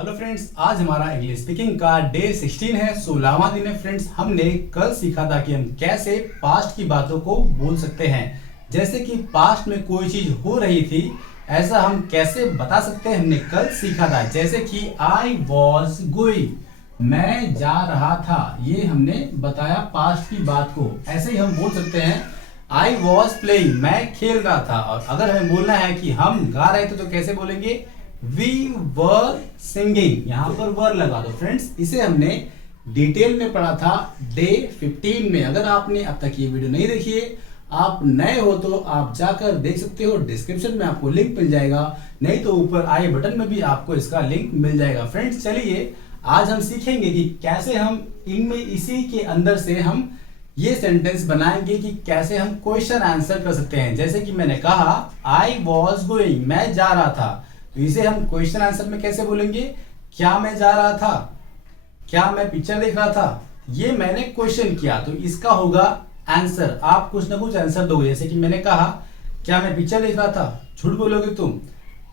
Hello friends, आज हमारा English speaking का डे 16 है, 16वां दिन है। फ्रेंड्स, हमने कल सीखा था कि हम कैसे पास्ट की बातों को बोल सकते हैं। जैसे कि पास्ट में कोई चीज हो रही थी, ऐसा हम कैसे बता सकते हैं, हमने कल सीखा था। जैसे कि आई वॉज गोइंग, मैं जा रहा था, ये हमने बताया पास्ट की बात को। ऐसे ही हम बोल सकते हैं आई वॉज प्लेइंग, मैं खेल रहा था। और अगर हमें बोलना है कि हम गा रहे थे तो कैसे बोलेंगे, वी वर सिंगिंग, यहां पर वर लगा दो। फ्रेंड्स, इसे हमने डिटेल में पढ़ा था डे 15 में। अगर आपने अब तक ये वीडियो नहीं देखी है, आप नए हो तो आप जाकर देख सकते हो, डिस्क्रिप्शन में आपको लिंक मिल जाएगा, नहीं तो ऊपर आई बटन में भी आपको इसका लिंक मिल जाएगा। फ्रेंड्स, चलिए आज हम सीखेंगे कि कैसे हम इनमें इसी के अंदर से हम ये सेंटेंस बनाएंगे कि कैसे हम क्वेश्चन आंसर कर सकते हैं। जैसे कि मैंने कहा आई वॉज गोइंग, मैं जा रहा था, तो इसे हम क्वेश्चन आंसर में कैसे बोलेंगे, क्या मैं जा रहा था, क्या मैं पिक्चर देख रहा था, ये मैंने क्वेश्चन किया, तो इसका होगा आंसर। आप कुछ ना कुछ आंसर दोगे। जैसे कि मैंने कहा क्या मैं पिक्चर देख रहा था, झूठ बोलोगे तुम,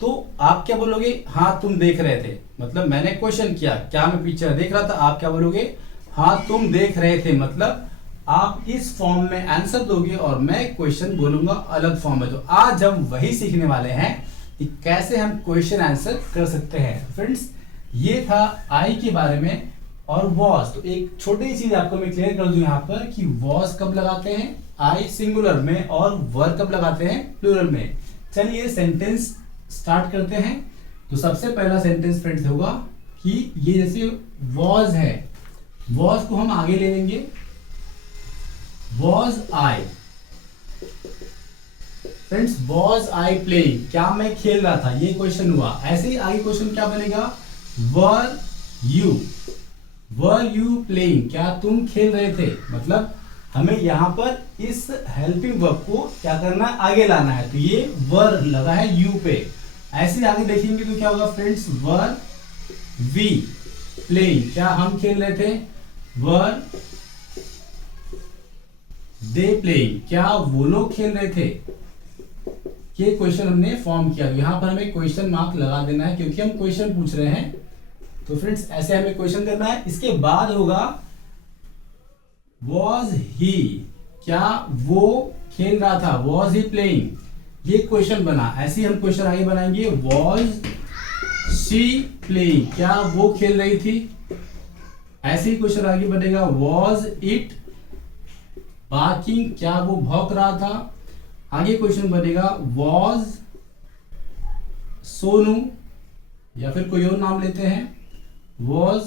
तो आप क्या बोलोगे, हाँ तुम देख रहे थे। मतलब मैंने क्वेश्चन किया क्या मैं पिक्चर देख रहा था, आप क्या बोलोगे, हाँ तुम देख रहे थे। मतलब आप इस फॉर्म में आंसर दोगे और मैं क्वेश्चन बोलूंगा अलग फॉर्म में। तो आज हम वही सीखने वाले हैं कि कैसे हम क्वेश्चन आंसर कर सकते हैं। फ्रेंड्स, ये था आई के बारे में। और वॉज, तो एक छोटी चीज आपको मैं क्लियर कर दूं यहाँ पर कि वॉज कब लगाते हैं, आई सिंगुलर में, और वर कब लगाते हैं, प्लूरल में। चलिए सेंटेंस स्टार्ट करते हैं। तो सबसे पहला सेंटेंस फ्रेंड्स होगा कि ये जैसे वॉज है, वॉज को हम आगे ले लेंगे, was I. Friends, was I playing, क्या मैं खेल रहा था, ये क्वेश्चन हुआ। ऐसे ही आगे क्वेश्चन क्या बनेगा, वर यू प्लेइंग, क्या तुम खेल रहे थे। मतलब हमें यहां पर इस हेल्पिंग वर्ब को क्या करना है, आगे लाना है। तो ये वर लगा है यू पे। ऐसे आगे देखेंगे तो क्या होगा फ्रेंड्स, वर वी प्लेइंग, क्या हम खेल रहे थे, वर दे प्लेइंग, क्या वो लोग खेल रहे थे। ये क्वेश्चन हमने फॉर्म किया, यहां पर हमें क्वेश्चन मार्क लगा देना है क्योंकि हम क्वेश्चन पूछ रहे हैं। तो फ्रेंड्स, ऐसे हमें क्वेश्चन करना है। इसके बाद होगा वॉज ही, क्या वो खेल रहा था, वॉज ही प्लेइंग, ये क्वेश्चन बना। ऐसे ही हम क्वेश्चन आगे बनाएंगे, वॉज शी प्लेइंग, क्या वो खेल रही थी। ऐसे ही क्वेश्चन आगे बनेगा, वॉज इट बार्किंग, क्या वो भौंक रहा था। आगे क्वेश्चन बनेगा, वॉज सोनू, या फिर कोई और नाम लेते हैं, वॉज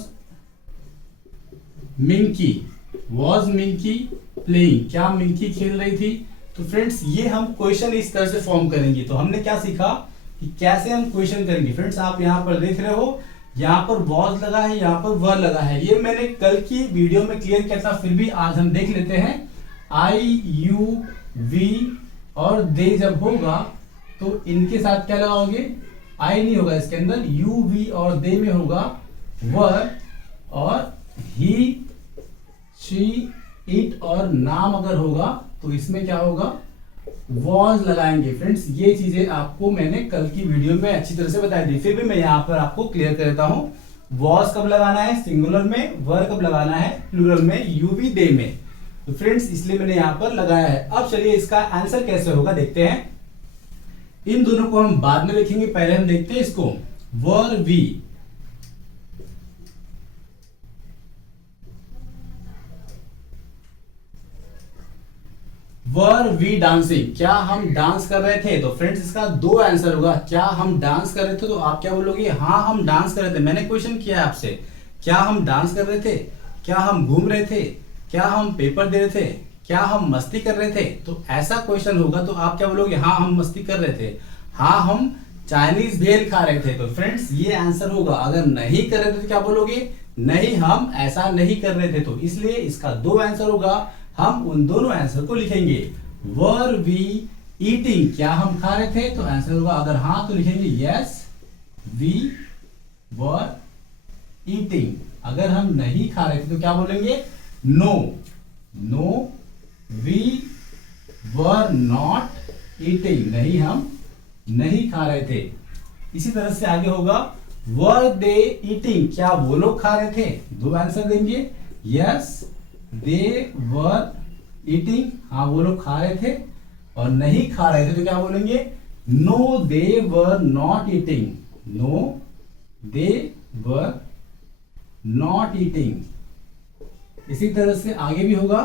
मिंकी प्लेइंग, क्या मिंकी खेल रही थी। तो फ्रेंड्स, ये हम क्वेश्चन इस तरह से फॉर्म करेंगे। तो हमने क्या सीखा कि कैसे हम क्वेश्चन करेंगे। फ्रेंड्स, आप यहां पर देख रहे हो, यहां पर वॉज लगा है, यहां पर वर लगा है। ये मैंने कल की वीडियो में क्लियर किया था, फिर भी आज हम देख लेते हैं। आई यू वी और दे जब होगा तो इनके साथ क्या लगाओगे, आई नहीं होगा इसके अंदर, यू वी और दे में होगा वर, और ही शी इट और नाम अगर होगा तो इसमें क्या होगा, वॉज लगाएंगे। फ्रेंड्स, ये चीजें आपको मैंने कल की वीडियो में अच्छी तरह से बताई थी, फिर भी मैं यहां पर आपको क्लियर कर देता हूं। वॉज कब लगाना है, सिंगुलर में, वर कब लगाना है, प्लूरल में, यू वी दे में। तो फ्रेंड्स, इसलिए मैंने यहां पर लगाया है। अब चलिए इसका आंसर कैसे होगा देखते हैं। इन दोनों को हम बाद में देखेंगे, पहले हम देखते हैं इसको। वर वी डांसिंग, क्या हम डांस कर रहे थे। तो फ्रेंड्स, इसका दो आंसर होगा। क्या हम डांस कर रहे थे, तो आप क्या बोलोगे, हाँ हम डांस कर रहे थे। मैंने क्वेश्चन किया है आपसे, क्या हम डांस कर रहे थे, क्या हम घूम रहे थे, क्या हम पेपर दे रहे थे, क्या हम मस्ती कर रहे थे। तो ऐसा क्वेश्चन होगा तो आप क्या बोलोगे, हाँ हम मस्ती कर रहे थे, हाँ हम चाइनीज भेल खा रहे थे। तो फ्रेंड्स, ये आंसर होगा। अगर नहीं कर रहे थे तो क्या बोलोगे, नहीं हम ऐसा नहीं कर रहे थे। तो इसलिए इसका दो आंसर होगा, हम उन दोनों आंसर को लिखेंगे। वर वी ईटिंग, क्या हम खा रहे थे, तो आंसर होगा, अगर हाँ तो लिखेंगे यस वी वर ईटिंग। अगर हम नहीं खा रहे थे तो क्या बोलेंगे, no we were not eating, नहीं हम नहीं खा रहे थे। इसी तरह से आगे होगा, वर दे ईटिंग, क्या वो लोग खा रहे थे? दो आंसर देंगे, यस दे वर ईटिंग, हाँ वो लोग खा रहे थे, और नहीं खा रहे थे तो क्या बोलेंगे? No they were not eating, no they were not eating. इसी तरह से आगे भी होगा,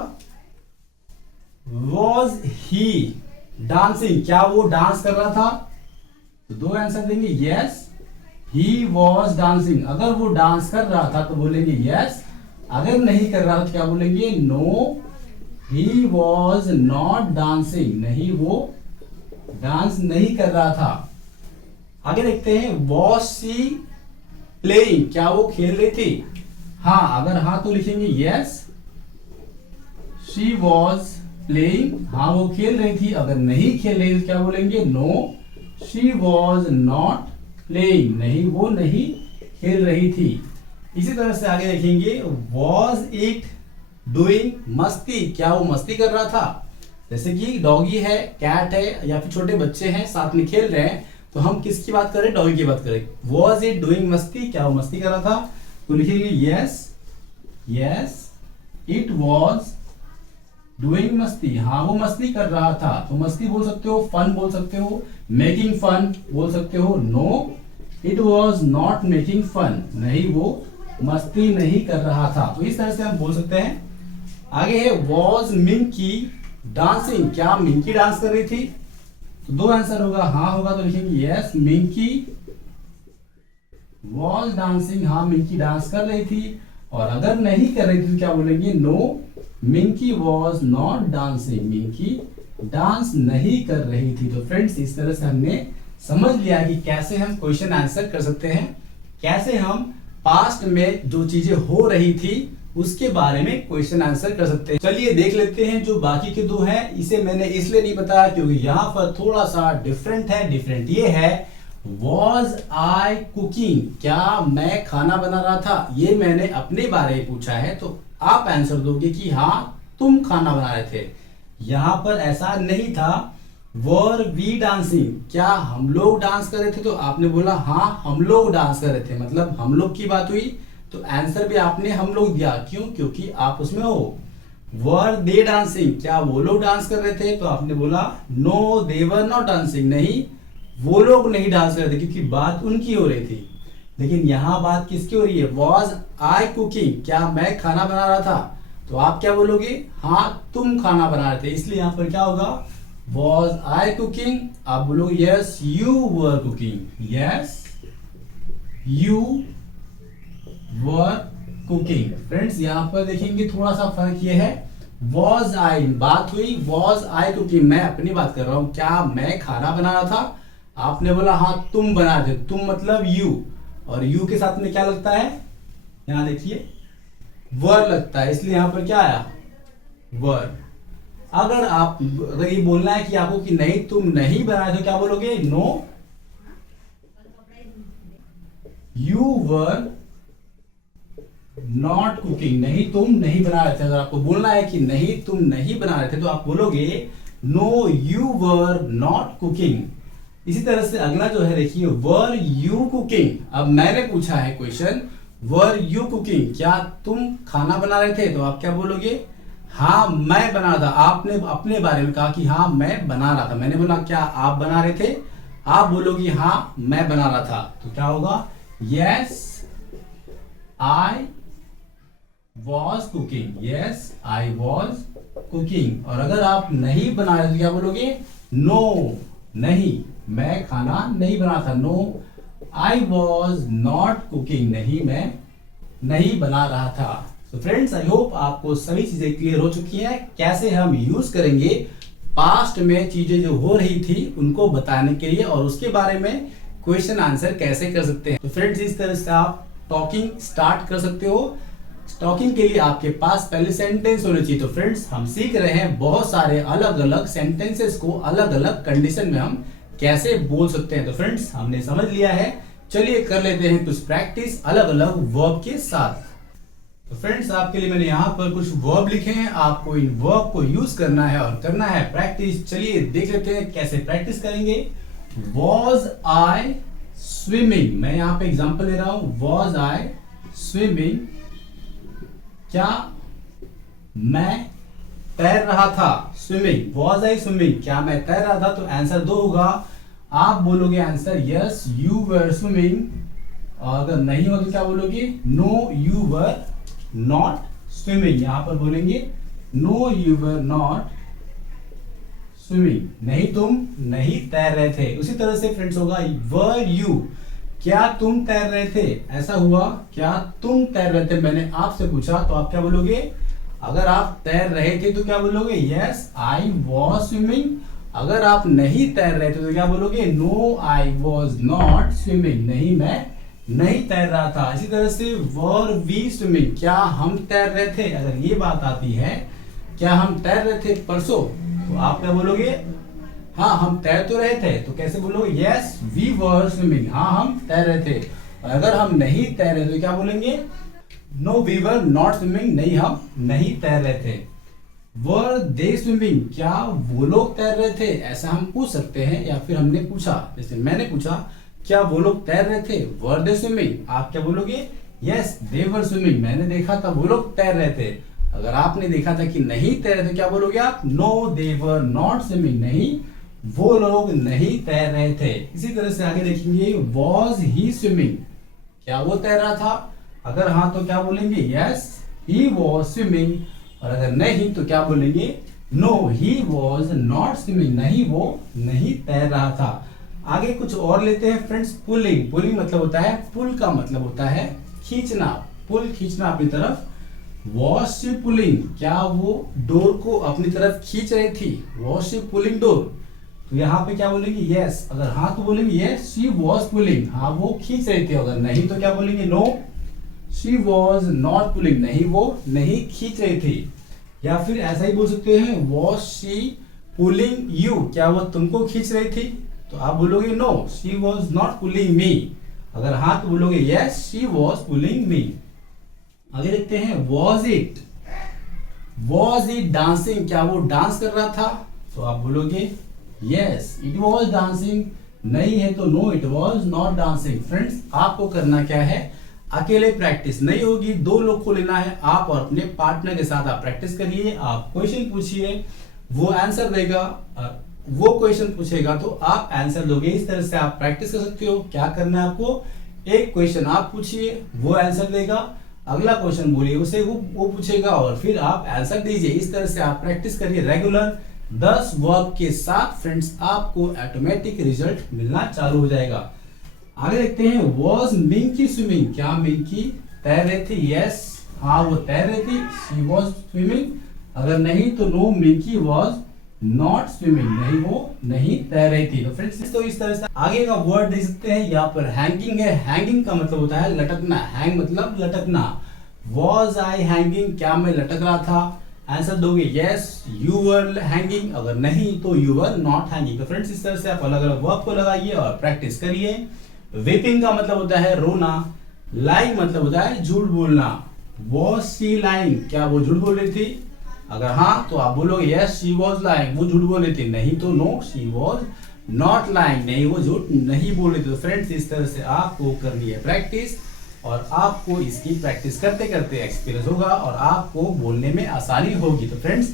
वॉज ही डांसिंग, क्या वो डांस कर रहा था? तो दो आंसर देंगे, यस ही वॉज डांसिंग, अगर वो डांस कर रहा था तो बोलेंगे यस, अगर नहीं कर रहा था तो क्या बोलेंगे? No he was not dancing, नहीं वो डांस नहीं कर रहा था। आगे देखते हैं, वॉज सी प्लेइंग, क्या वो खेल रही थी? हाँ, अगर हाँ तो लिखेंगे यस शी वॉज प्लेइंग, हाँ वो खेल रही थी, अगर नहीं खेल रही थी तो क्या बोलेंगे? No she was not playing, नहीं वो नहीं खेल रही थी। इसी तरह से आगे देखेंगे, वॉज इट डूइंग मस्ती, क्या वो मस्ती कर रहा था? जैसे कि डॉगी है, कैट है, या फिर छोटे बच्चे हैं साथ में खेल रहे हैं, तो हम किसकी बात करें? डॉगी की बात करें। वॉज इट डूइंग मस्ती, क्या वो मस्ती कर रहा था? तो लिखेंगे yes yes it was doing मस्ती, हाँ वो मस्ती कर रहा था। तो मस्ती बोल सकते हो, फन बोल सकते हो, मेकिंग फन बोल सकते हो। No it was not making fun, नहीं वो मस्ती नहीं कर रहा था। तो इस तरह से हम बोल सकते हैं। आगे है, वॉज मिंकी डांसिंग, क्या मिंकी डांस कर रही थी? तो दो आंसर होगा, हाँ होगा तो लिखेंगे यस मिंकी वॉज डांसिंग, हाँ मिंकी डांस कर रही थी, और अगर नहीं कर रही थी तो क्या बोलेंगे? No Minki was not dancing, Minki dance नहीं कर रही थी। तो फ्रेंड्स, इस तरह से हमने समझ लिया कि कैसे हम क्वेश्चन आंसर कर सकते हैं, कैसे हम पास्ट में जो चीजें हो रही थी उसके बारे में क्वेश्चन आंसर कर सकते हैं। चलिए देख लेते हैं जो बाकी के दो हैं। इसे मैंने इसलिए नहीं बताया क्योंकि यहाँ पर थोड़ा सा डिफरेंट है। डिफरेंट ये है, वॉज आई कुकिंग, क्या मैं खाना बना रहा था? ये मैंने अपने बारे में पूछा है, तो आप आंसर दोगे कि हाँ तुम खाना बना रहे थे। यहां पर ऐसा नहीं था। वर वी डांसिंग, क्या हम लोग डांस कर रहे थे? तो आपने बोला हाँ हम लोग डांस कर रहे थे, मतलब हम लोग की बात हुई, तो आंसर भी आपने हम लोग दिया। क्यों? क्योंकि आप उसमें हो। वर दे डांसिंग, क्या वो लोग डांस कर रहे थे? तो आपने बोला no they were not dancing, नहीं वो लोग नहीं डांस कर रहे थे, क्योंकि बात उनकी हो रही थी। लेकिन यहां बात किसकी हो रही है? वॉज आई कुकिंग, क्या मैं खाना बना रहा था? तो आप क्या बोलोगे? हाँ तुम खाना बना रहे थे। इसलिए यहां पर क्या होगा? वॉज आई कुकिंग, आप बोलोगे yes you were cooking, yes you were cooking. Friends, यहां पर देखेंगे थोड़ा सा फर्क ये है, वॉज आई बात हुई, वॉज आई कुकिंग मैं अपनी बात कर रहा हूं, क्या मैं खाना बना रहा था? आपने बोला हाँ तुम बना रहे थे, तुम मतलब यू, और यू के साथ में क्या लगता है? यहां देखिए वर लगता है, इसलिए यहां पर क्या आया? वर। अगर ये बोलना है कि आपको कि नहीं तुम नहीं बनाए तो क्या बोलोगे? No you were not cooking, नहीं तुम नहीं बना रहे थे। अगर आपको बोलना है कि नहीं तुम नहीं बना रहे थे तो आप बोलोगे no you were not cooking. इसी तरह से अगला जो है देखिए, वर यू कुकिंग। अब मैंने पूछा है क्वेश्चन, वर यू कुकिंग, क्या तुम खाना बना रहे थे? तो आप क्या बोलोगे? हाँ मैं बना रहा था। आपने अपने बारे में कहा कि हाँ मैं बना रहा था, मैंने बोला क्या आप बना रहे थे? आप बोलोगे हाँ मैं बना रहा था, तो क्या होगा? Yes I was cooking, yes I was cooking. और अगर आप नहीं बना रहे तो क्या बोलोगे? नो नहीं मैं खाना नहीं बना था, no I was not cooking, नहीं मैं नहीं बना रहा था। तो फ्रेंड्स, आई होप आपको सभी चीजें क्लियर हो चुकी हैं, कैसे हम यूज करेंगे पास्ट में चीजें जो हो रही थी उनको बताने के लिए, और उसके बारे में क्वेश्चन आंसर कैसे कर सकते हैं। तो फ्रेंड्स, इस तरह से आप टॉकिंग स्टार्ट कर सकते हो। टॉकिंग के लिए आपके पास पहले सेंटेंस होने चाहिए। तो फ्रेंड्स, हम सीख रहे हैं बहुत सारे अलग अलग सेंटेंसेस को अलग अलग कंडीशन में हम कैसे बोल सकते हैं। तो फ्रेंड्स, हमने समझ लिया है, चलिए कर लेते हैं कुछ प्रैक्टिस अलग अलग वर्ब के साथ। तो फ्रेंड्स, आपके लिए मैंने यहाँ पर कुछ वर्ब लिखे हैं, आपको इन वर्ब को यूज करना है और करना है प्रैक्टिस। चलिए देख लेते हैं कैसे प्रैक्टिस करेंगे। वॉज आई स्विमिंग, मैं यहाँ पे एग्जांपल ले रहा हूं, वॉज आई स्विमिंग, क्या मैं तैर रहा था। स्विमिंग, वॉज आई स्विमिंग, क्या मैं तैर रहा था, तो आंसर 2 होगा। आप बोलोगे answer yes you were swimming, और अगर नहीं हो तो क्या बोलोगे, no you were not swimming. यहां पर बोलेंगे no you were not swimming, नहीं तुम नहीं तैर रहे थे। उसी तरह से फ्रेंड्स होगा वर यू, क्या तुम तैर रहे थे, ऐसा हुआ क्या तुम तैर रहे थे, मैंने आपसे पूछा, तो आप क्या बोलोगे, अगर आप तैर रहे थे तो क्या बोलोगे, यस आई वॉज स्विमिंग। अगर आप नहीं तैर रहे थे तो क्या बोलोगे, no I was not swimming, नहीं मैं नहीं तैर रहा था। इसी तरह से वर वी स्विमिंग, क्या हम तैर रहे थे, अगर ये बात आती है क्या हम तैर रहे थे परसों, तो आप क्या बोलोगे, हाँ हम तैर तो रहे थे, तो कैसे बोलोगे, यस वी वर स्विमिंग, हाँ हम तैर रहे थे। और अगर हम नहीं तैर रहे तो क्या बोलेंगे, no we were not swimming, नहीं हम नहीं तैर रहे थे। वर दे स्विमिंग, क्या वो लोग तैर रहे थे, ऐसा हम पूछ सकते हैं, या फिर हमने पूछा, जैसे मैंने पूछा क्या वो लोग तैर रहे थे, वर दे स्विमिंग, आप क्या बोलोगे, यस दे वर स्विमिंग, मैंने देखा था वो लोग तैर रहे थे। अगर आपने देखा था कि नहीं तैर रहे थे, क्या बोलोगे आप, no they were not swimming, नहीं वो लोग नहीं तैर रहे थे। इसी तरह से आगे देखेंगे, वॉज ही स्विमिंग, क्या वो तैर रहा था, अगर हाँ तो क्या बोलेंगे, यस ही वॉज स्विमिंग, और अगर नहीं तो क्या बोलेंगे, no he was not swimming, नहीं वो नहीं तैर रहा था। आगे कुछ और लेते हैं फ्रेंड्स, पुलिंग, पुलिंग मतलब होता है, पुल का मतलब होता है खींचना, पुल खींचना अपनी तरफ। वॉज शी पुलिंग, क्या वो डोर को अपनी तरफ खींच रही थी, वॉज शी पुलिंग डोर, तो यहाँ पे क्या बोलेंगे, यस, अगर हाँ तो बोलेंगे यस शी वॉज पुलिंग, हाँ वो खींच रही थी, अगर नहीं तो क्या बोलेंगे, no she was not pulling, नहीं वो नहीं खींच रही थी। या फिर ऐसा ही बोल सकते हैं, वॉज शी पुलिंग यू, क्या वो तुमको खींच रही थी, तो आप बोलोगे no she was not pulling me, अगर हाँ तो बोलोगे yes she was pulling me. आगे देखते हैं, वॉज इट डांसिंग, क्या वो डांस कर रहा था, तो आप बोलोगे यस इट वॉज डांसिंग, नहीं है तो no it was not dancing. Friends आपको करना क्या है, अकेले प्रैक्टिस नहीं होगी, 2 लोग को लेना है, आप और अपने पार्टनर के साथ आप प्रैक्टिस करिए, आप क्वेश्चन पूछिए, वो आंसर देगा, वो क्वेश्चन पूछेगा तो आप आंसर दोगे। इस तरह से आप प्रैक्टिस कर सकते हो। क्या करना है आपको, एक क्वेश्चन आप पूछिए, वो आंसर देगा, अगला क्वेश्चन बोलिए उसे, वो पूछेगा और फिर आप आंसर दीजिए। इस तरह से आप प्रैक्टिस करिए रेगुलर 10 वर्ब के साथ फ्रेंड्स, आपको ऑटोमेटिक रिजल्ट मिलना चालू हो जाएगा। आगे देखते हैं, वॉज मिंकी स्विमिंग, क्या मिंकी तैर रही थी, यस हाँ वो तैर रही थी, शी वॉज स्विमिंग, अगर नहीं तो no Minki was not swimming, नहीं वो नहीं तैर रही थी। तो फ्रेंड्स तो इस तरह से आगे का वर्ड देख सकते हैं, यहाँ पर हैंगिंग है, हैंगिंग का मतलब होता है लटकना, हैंग मतलब लटकना। वॉज आई हैंगिंग, क्या मैं लटक रहा था, आंसर दोगे यस यू वर हैंगिंग, अगर नहीं तो यू वर नॉट हैंगिंग। तो फ्रेंड्स इस तरह से आप अलग अलग वर्ब को लगाइए और प्रैक्टिस करिए। वेपिंग का मतलब होता है रोना, लाइंग मतलब होता है झूठ बोलना। वॉज शी लाइंग, क्या वो झूठ बोल रही थी, अगर हाँ तो आप बोलोगे यस शी वॉज लाइंग, वो झूठ बोल रही थी, नहीं तो no she was not lying, नहीं वो झूठ नहीं बोल रही थी। तो फ्रेंड्स इस तरह से आपको करनी है प्रैक्टिस, और आपको इसकी प्रैक्टिस करते करते एक्सपीरियंस होगा और आपको बोलने में आसानी होगी। तो फ्रेंड्स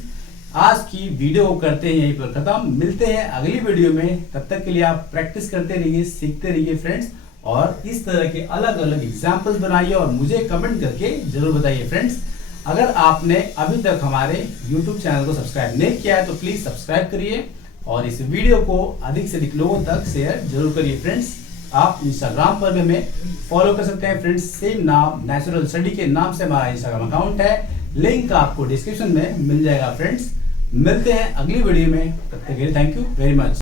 आज की वीडियो करते हैं यहीं पर खत्म, मिलते हैं अगली वीडियो में, तब तक के लिए आप प्रैक्टिस करते रहिए, सीखते रहिए फ्रेंड्स, और इस तरह के अलग अलग एग्जाम्पल्स बनाइए और मुझे कमेंट करके जरूर बताइए। फ्रेंड्स अगर आपने अभी तक हमारे YouTube चैनल को सब्सक्राइब नहीं किया है तो प्लीज सब्सक्राइब करिए और इस वीडियो को अधिक से अधिक लोगों तक शेयर जरूर करिए। फ्रेंड्स आप इंस्टाग्राम पर भी हमें फॉलो कर सकते हैं फ्रेंड्स, सेम नाम नेचुरल स्टडी के नाम से हमारा इंस्टाग्राम अकाउंट है, लिंक आपको डिस्क्रिप्शन में मिल जाएगा। फ्रेंड्स मिलते हैं अगली वीडियो में, तब तक के लिए थैंक यू वेरी मच।